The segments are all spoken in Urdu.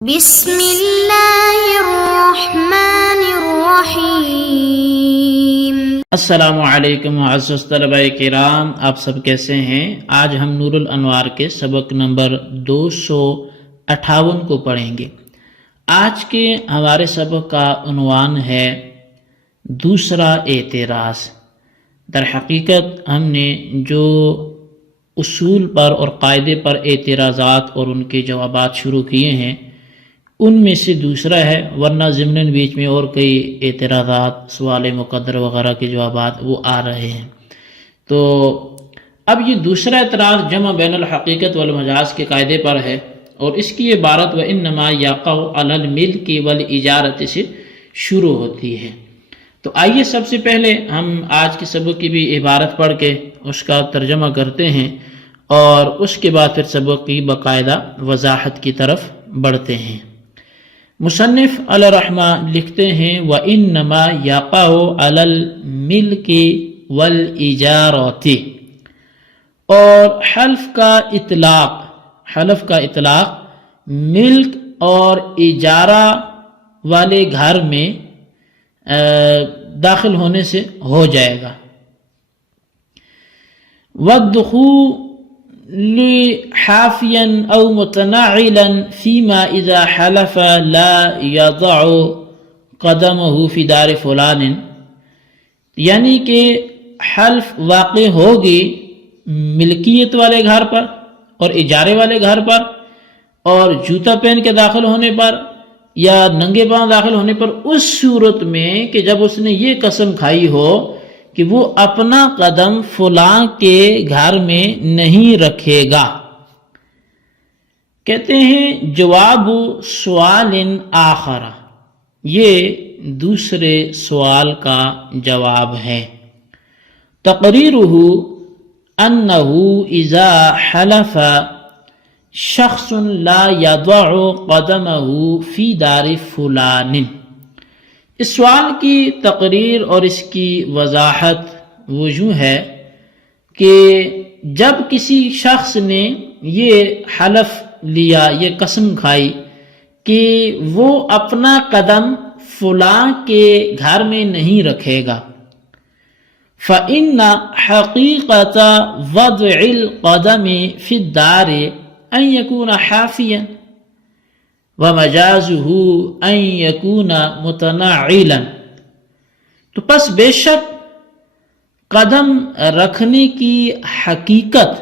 بسم اللہ الرحمن الرحیم۔ السلام علیکم معزز طلبہ کرام، آپ سب کیسے ہیں؟ آج ہم نور الانوار کے سبق نمبر 258 کو پڑھیں گے۔ آج کے ہمارے سبق کا عنوان ہے دوسرا اعتراض۔ در حقیقت ہم نے جو اصول پر اور قاعدے پر اعتراضات اور ان کے جوابات شروع کیے ہیں ان میں سے دوسرا ہے، ورنہ ضمناً بیچ میں اور کئی اعتراضات، سوال مقدر وغیرہ کے جوابات وہ آ رہے ہیں۔ تو اب یہ دوسرا اعتراض جمع بین الحقیقت والمجاز کے قاعدے پر ہے، اور اس کی عبارت وَإِنَّمَا يَقَعُ عَلَى الْمِلْكِ وَالْإِجَارَةِ سے شروع ہوتی ہے۔ تو آئیے سب سے پہلے ہم آج کے سبق کی بھی عبارت پڑھ کے اس کا ترجمہ کرتے ہیں، اور اس کے بعد پھر سبق کی باقاعدہ وضاحت کی طرف بڑھتے ہیں۔ مصنف علیہ الرحمہ لکھتے ہیں وَإِنَّمَا يَقَعُ عَلَى الْمِلْكِ وَالْإِجَارَةِ، اور حلف کا اطلاق ملک اور اجارہ والے گھر میں داخل ہونے سے ہو جائے گا۔ وَالدُّخُولِ حافيا أو متناعلا فيما إذا حلف لا يضع قدمه في دار فلان، یعنی کہ حلف واقع ہوگی ملکیت والے گھر پر اور اجارے والے گھر پر، اور جوتا پہن کے داخل ہونے پر یا ننگے پاؤں داخل ہونے پر، اس صورت میں کہ جب اس نے یہ قسم کھائی ہو کہ وہ اپنا قدم فلاں کے گھر میں نہیں رکھے گا۔ کہتے ہیں جواب سوال آخر، یہ دوسرے سوال کا جواب ہے۔ تقریرہ انہ اذا حلف شخص لا یضع قدمہ فی دار فلان، اس سوال کی تقریر اور اس کی وضاحت وجہ ہے کہ جب کسی شخص نے یہ حلف لیا، یہ قسم کھائی کہ وہ اپنا قدم فلاں کے گھر میں نہیں رکھے گا، فَإِنَّ حَقِيقَةَ وَضْعِ الْقَدَمِ فِي الدَّارِ أَن يَكُونَ حَافِيًا وَمَجَازُهُ أَن يَكُونَ مُتَنَاعِلًا، تو پس بے شک قدم رکھنے کی حقیقت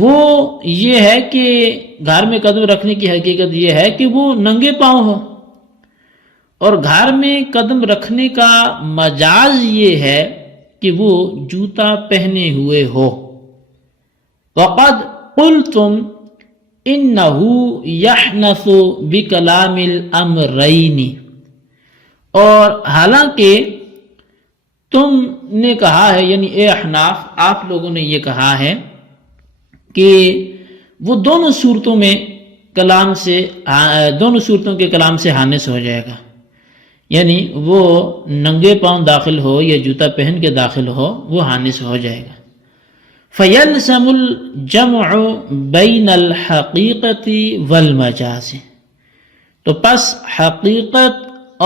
وہ یہ ہے کہ گھر میں قدم رکھنے کی حقیقت یہ ہے کہ وہ ننگے پاؤں ہو، اور گھر میں قدم رکھنے کا مجاز یہ ہے کہ وہ جوتا پہنے ہوئے ہو۔ وَقَدْ قُلْتُمْ انہ یحنث بکلام الامرین، اور حالانکہ تم نے کہا ہے، یعنی اے احناف آپ لوگوں نے یہ کہا ہے کہ وہ دونوں صورتوں کے کلام سے حانث ہو جائے گا، یعنی وہ ننگے پاؤں داخل ہو یا جوتا پہن کے داخل ہو وہ حانث ہو جائے گا۔ فَيَلْزَمُ الْجَمْعُ بَيْنَ الْحَقِيقَةِ وَالْمَجَازِ، تو پس حقیقت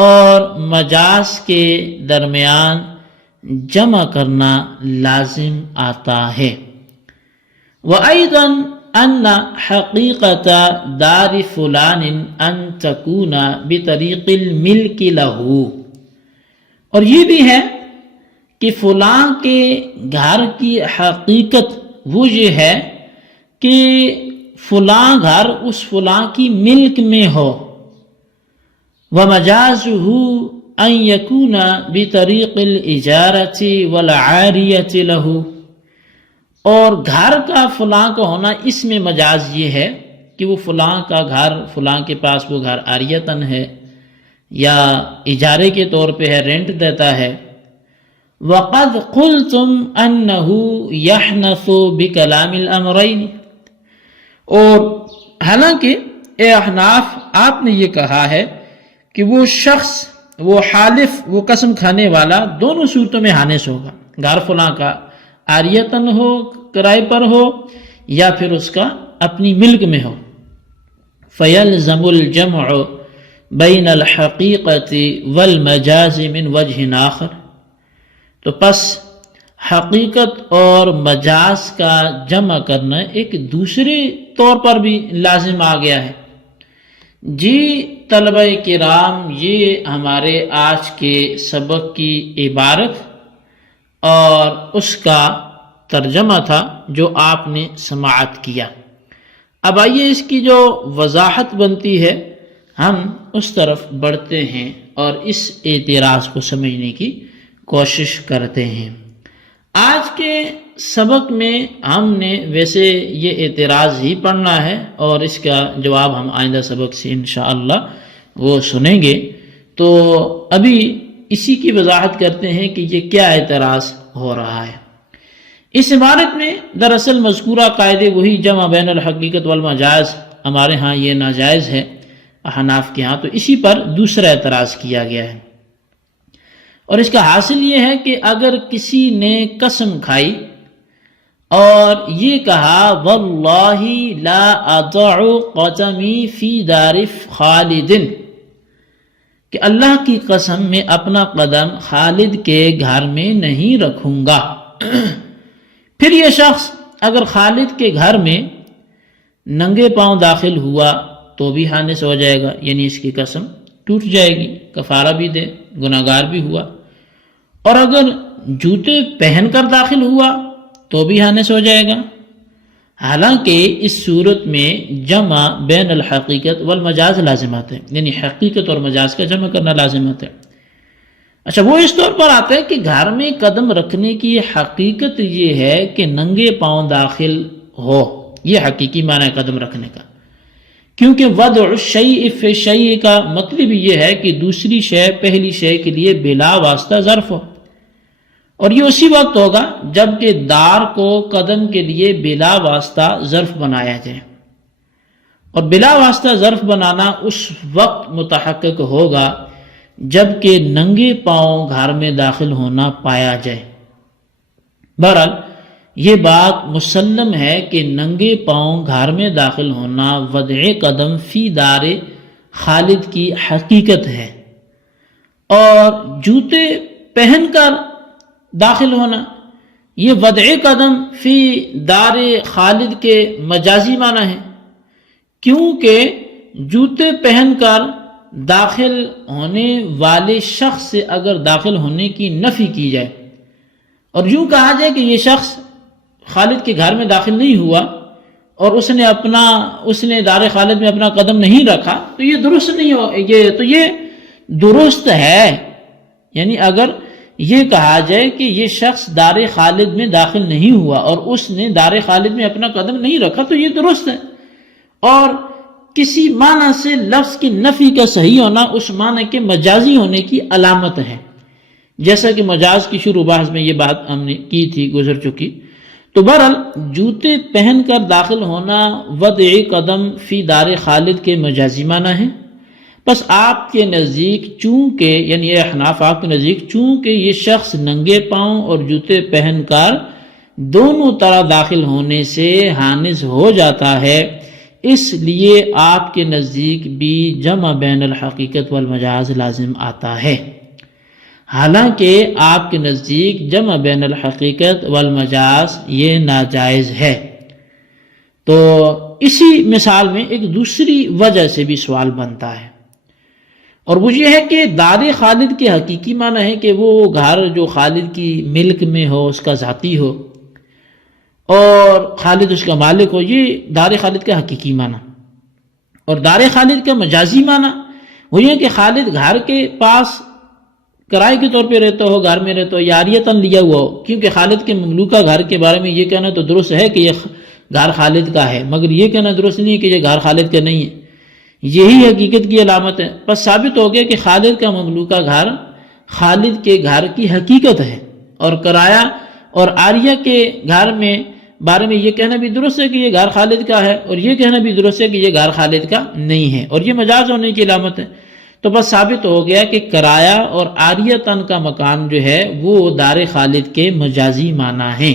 اور مجاز کے درمیان جمع کرنا لازم آتا ہے۔ وَأَيْضًا أَنَّ حَقِيقَةَ دَارِ فُلَانٍ أَن تَكُونَ بِطَرِيقِ الْمِلْكِ لَهُ، اور یہ بھی ہے کہ فلاں کے گھر کی حقیقت وہ یہ ہے کہ فلاں گھر اس فلاں کی ملک میں ہو۔ وَمَجَازُهُ أَن يَكُونَ بِطَرِيقِ الْإِجَارَةِ وَالْعَارِيَةِ لَهُ، اور گھر کا فلاں کا ہونا اس میں مجاز یہ ہے کہ وہ فلاں کا گھر، فلاں کے پاس وہ گھر عاریتاً ہے یا اجارے کے طور پہ ہے، رینٹ دیتا ہے۔ وَقَدْ قُلْتُمْ أَنَّهُ يَحْنَثُ بِكَلَامِ الْأَمْرَيْنِ، اور حالانکہ اے احناف آپ نے یہ کہا ہے کہ وہ شخص، وہ حالف، وہ قسم کھانے والا دونوں صورتوں میں حانث ہوگا، گھر فلاں کا عاریتاً ہو، کرائے پر ہو، یا پھر اس کا اپنی ملک میں ہو۔ فَيَلْزَمُ الْجَمْعُ بَيْنَ الْحَقِيقَةِ وَالْمَجَازِ مِنْ وَجْهٍ آخر، تو پس حقیقت اور مجاز کا جمع کرنا ایک دوسرے طور پر بھی لازم آ گیا ہے۔ جی طلبہ کرام، یہ ہمارے آج کے سبق کی عبارت اور اس کا ترجمہ تھا جو آپ نے سماعت کیا۔ اب آئیے اس کی جو وضاحت بنتی ہے ہم اس طرف بڑھتے ہیں اور اس اعتراض کو سمجھنے کی کوشش کرتے ہیں۔ آج کے سبق میں ہم نے ویسے یہ اعتراض ہی پڑھنا ہے اور اس کا جواب ہم آئندہ سبق سے انشاءاللہ وہ سنیں گے، تو ابھی اسی کی وضاحت کرتے ہیں کہ یہ کیا اعتراض ہو رہا ہے۔ اس عبارت میں دراصل مذکورہ قاعدے وہی جمع بین الحقیقت والمجاز، ہمارے ہاں یہ ناجائز ہے، احناف کے ہاں، تو اسی پر دوسرا اعتراض کیا گیا ہے۔ اور اس کا حاصل یہ ہے کہ اگر کسی نے قسم کھائی اور یہ کہا واللہ لا اضع قدمی فی دار خالد، کہ اللہ کی قسم میں اپنا قدم خالد کے گھر میں نہیں رکھوں گا، پھر یہ شخص اگر خالد کے گھر میں ننگے پاؤں داخل ہوا تو بھی حانث ہو جائے گا، یعنی اس کی قسم ٹوٹ جائے گی، کفارہ بھی دے، گناہگار بھی ہوا۔ اور اگر جوتے پہن کر داخل ہوا تو بھی حانث ہو جائے گا، حالانکہ اس صورت میں جمع بین الحقیقت والمجاز لازمات ہے، یعنی حقیقت اور مجاز کا جمع کرنا لازمات ہے۔ اچھا، وہ اس طور پر آتا ہے کہ گھر میں قدم رکھنے کی حقیقت یہ ہے کہ ننگے پاؤں داخل ہو، یہ حقیقی معنی ہے قدم رکھنے کا، کیونکہ وضع الشیء فی الشیء کا مطلب یہ ہے کہ دوسری شے پہلی شے کے لیے بلا واسطہ ظرف ہو، اور یہ اسی وقت ہوگا جب کہ دار کو قدم کے لیے بلا واسطہ ظرف بنایا جائے، اور بلا واسطہ ظرف بنانا اس وقت متحقق ہوگا جب کہ ننگے پاؤں گھر میں داخل ہونا پایا جائے۔ بہرحال یہ بات مسلم ہے کہ ننگے پاؤں گھر میں داخل ہونا وضع قدم فی دار خالد کی حقیقت ہے، اور جوتے پہن کر داخل ہونا یہ وضع قدم فی دار خالد کے مجازی معنی ہے، کیونکہ جوتے پہن کر داخل ہونے والے شخص سے اگر داخل ہونے کی نفی کی جائے اور یوں کہا جائے کہ یہ شخص خالد کے گھر میں داخل نہیں ہوا اور اس نے دار خالد میں اپنا قدم نہیں رکھا، تو یہ درست نہیں ہو، یہ درست ہے، یعنی اگر یہ کہا جائے کہ یہ شخص دار خالد میں داخل نہیں ہوا اور اس نے دار خالد میں اپنا قدم نہیں رکھا تو یہ درست ہے، اور کسی معنی سے لفظ کی نفی کا صحیح ہونا اس معنی کے مجازی ہونے کی علامت ہے، جیسا کہ مجاز کی شروع بحث میں یہ بات ہم نے کی تھی، گزر چکی۔ تو بہرحال جوتے پہن کر داخل ہونا وضع قدم فی دار خالد کے مجازی معنی ہے، بس آپ کے نزدیک چونکہ، یعنی یہ احناف آپ کے نزدیک چونکہ یہ شخص ننگے پاؤں اور جوتے پہن کر دونوں طرح داخل ہونے سے حانث ہو جاتا ہے، اس لیے آپ کے نزدیک بھی جمع بین الحقیقت والمجاز لازم آتا ہے، حالانکہ آپ کے نزدیک جمع بین الحقیقت والمجاز یہ ناجائز ہے۔ تو اسی مثال میں ایک دوسری وجہ سے بھی سوال بنتا ہے، اور وہ یہ ہے کہ دار خالد کے حقیقی معنی ہے کہ وہ گھر جو خالد کی ملک میں ہو، اس کا ذاتی ہو اور خالد اس کا مالک ہو، یہ دار خالد کا حقیقی معنی۔ اور دار خالد کا مجازی معنی وہ یہ کہ خالد گھر کے پاس کرائے کے طور پہ رہتا ہو، گھر میں رہتا ہو، یاریتاً لیا ہوا ہو، کیونکہ خالد کے مملوکہ گھر کے بارے میں یہ کہنا تو درست ہے کہ یہ گھر خالد کا ہے، مگر یہ کہنا درست نہیں کہ یہ گھر خالد کا نہیں ہے، یہی حقیقت کی علامت ہے۔ پس ثابت ہو گیا کہ خالد کا مملوکہ گھر خالد کے گھر کی حقیقت ہے، اور کرایہ اور عاریہ کے گھر میں بارے میں یہ کہنا بھی درست ہے کہ یہ گھر خالد کا ہے، اور یہ کہنا بھی درست ہے کہ یہ گھر خالد کا نہیں ہے، اور یہ مجاز ہونے کی علامت ہے۔ تو بس ثابت ہو گیا کہ کرایہ اور عاریتاً کا مکان جو ہے وہ دار خالد کے مجازی معنی ہیں،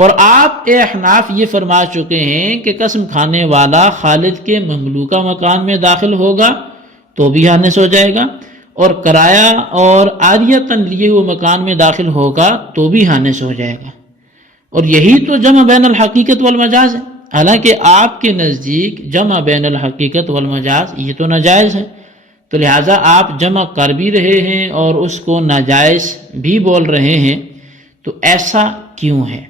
اور آپ احناف یہ فرما چکے ہیں کہ قسم کھانے والا خالد کے مملوکہ مکان میں داخل ہوگا تو بھی حانس ہو جائے گا، اور کرایہ اور عاریۃً لیے ہوئے مکان میں داخل ہوگا تو بھی حانس ہو جائے گا۔ اور یہی تو جمع بین الحقیقت والمجاز ہے، حالانکہ آپ کے نزدیک جمع بین الحقیقت والمجاز یہ تو ناجائز ہے، تو لہٰذا آپ جمع کر بھی رہے ہیں اور اس کو ناجائز بھی بول رہے ہیں، تو ایسا کیوں ہے؟